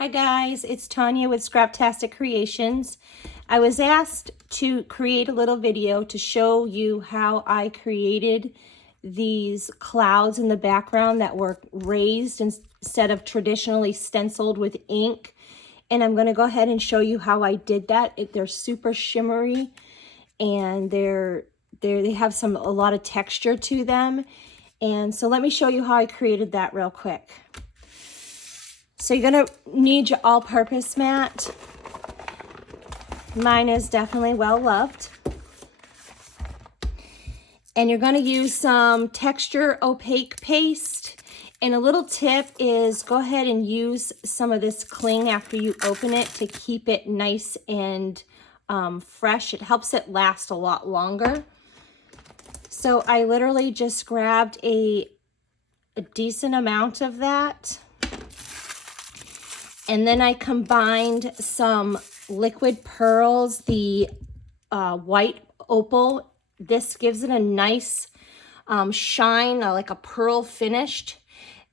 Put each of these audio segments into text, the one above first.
Hi guys, it's Tanya with Scraptastic Creations. I was asked to create a little video to show you how I created these clouds in the background that were raised instead of traditionally stenciled with ink. And I'm going to go ahead and show you how I did that. They're super shimmery and they have a lot of texture to them. And so let me show you how I created that real quick. So you're gonna need your all-purpose mat. Mine is definitely well loved. And you're gonna use some texture opaque paste. And a little tip is go ahead and use some of this cling after you open it to keep it nice and fresh. It helps it last a lot longer. So I literally just grabbed a decent amount of that. And then I combined some liquid pearls, the white opal. This gives it a nice shine, like a pearl finished.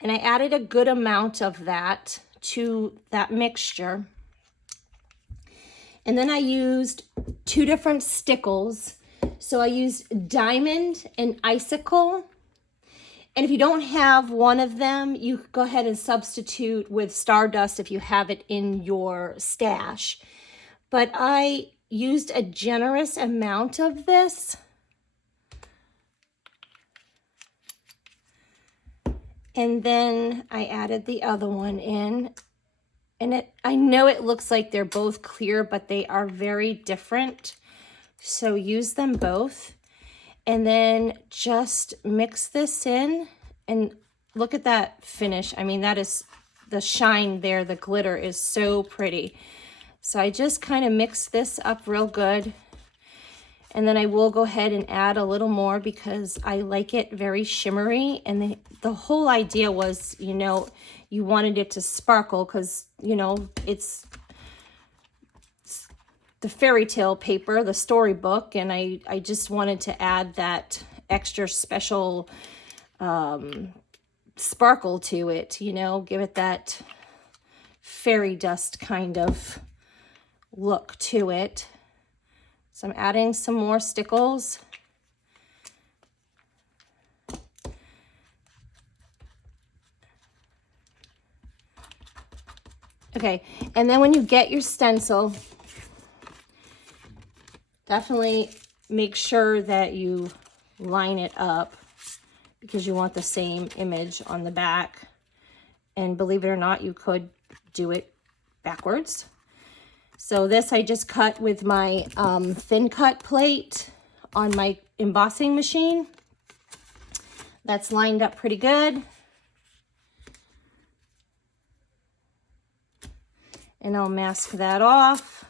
And I added a good amount of that to that mixture. And then I used two different stickles. So I used diamond and icicle. And if you don't have one of them, you go ahead and substitute with stardust if you have it in your stash. But I used a generous amount of this. And then I added the other one in. And I know it looks like they're both clear, but they are very different. So use them both. And then just mix this in and look at that finish. I mean, that is the shine there. The glitter is so pretty. So I just kind of mix this up real good. And then I will go ahead and add a little more because I like it very shimmery. And the whole idea was, you know, you wanted it to sparkle because, you know, it's the fairy tale paper, the storybook, and I just wanted to add that extra special sparkle to it, you know, give it that fairy dust kind of look to it. So I'm adding some more stickles. Okay, and then when you get your stencil, definitely make sure that you line it up because you want the same image on the back. And believe it or not, you could do it backwards. So this I just cut with my thin cut plate on my embossing machine. That's lined up pretty good. And I'll mask that off.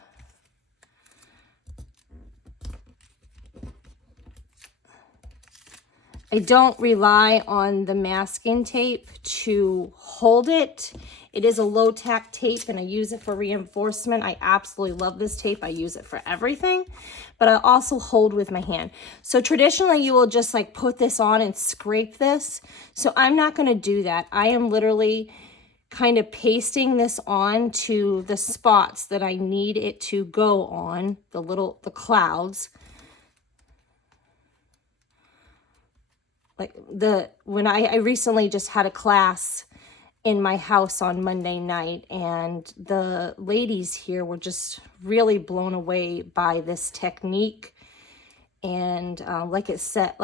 I don't rely on the masking tape to hold it. It is a low tack tape and I use it for reinforcement. I absolutely love this tape. I use it for everything, but I also hold with my hand. So traditionally you will just like put this on and scrape this. So I'm not gonna do that. I am literally kind of pasting this on to the spots that I need it to go on, the clouds. Like when I recently just had a class in my house on Monday night, and the ladies here were just really blown away by this technique. And like I said,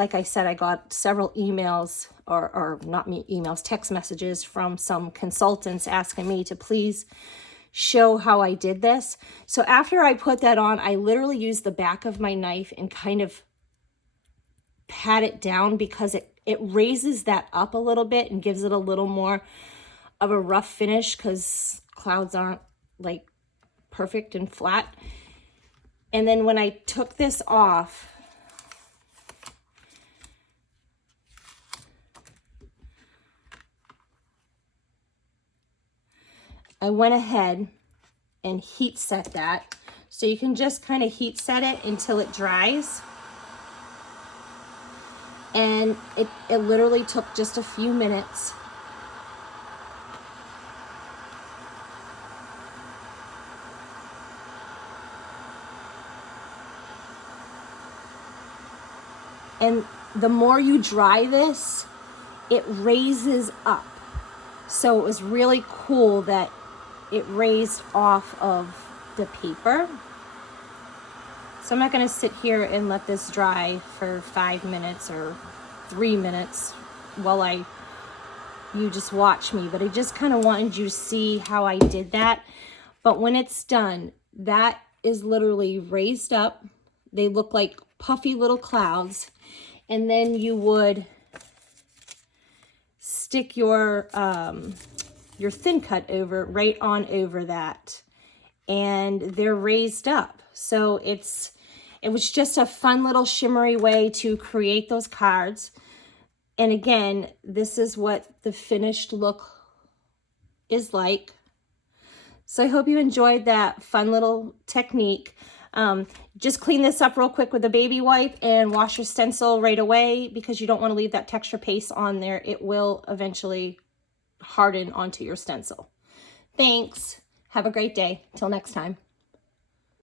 I got several emails, or not me emails, text messages from some consultants asking me to please show how I did this. So after I put that on, I literally used the back of my knife and kind of pat it down because it raises that up a little bit and gives it a little more of a rough finish because clouds aren't like perfect and flat. And then when I took this off, I went ahead and heat set that. So you can just kind of heat set it until it dries. And it literally took just a few minutes. And the more you dry this, it raises up. So it was really cool that it raised off of the paper. So I'm not going to sit here and let this dry for 5 minutes or 3 minutes while you just watch me, but I just kind of wanted you to see how I did that. But when it's done, that is literally raised up. They look like puffy little clouds. And then you would stick your thin cut over right on over that, and they're raised up. So it was just a fun little shimmery way to create those cards. And again, this is what the finished look is like. So I hope you enjoyed that fun little technique. Just clean this up real quick with a baby wipe and wash your stencil right away, because you don't want to leave that texture paste on there. It will eventually harden onto your stencil. Thanks. Have a great day. Till next time.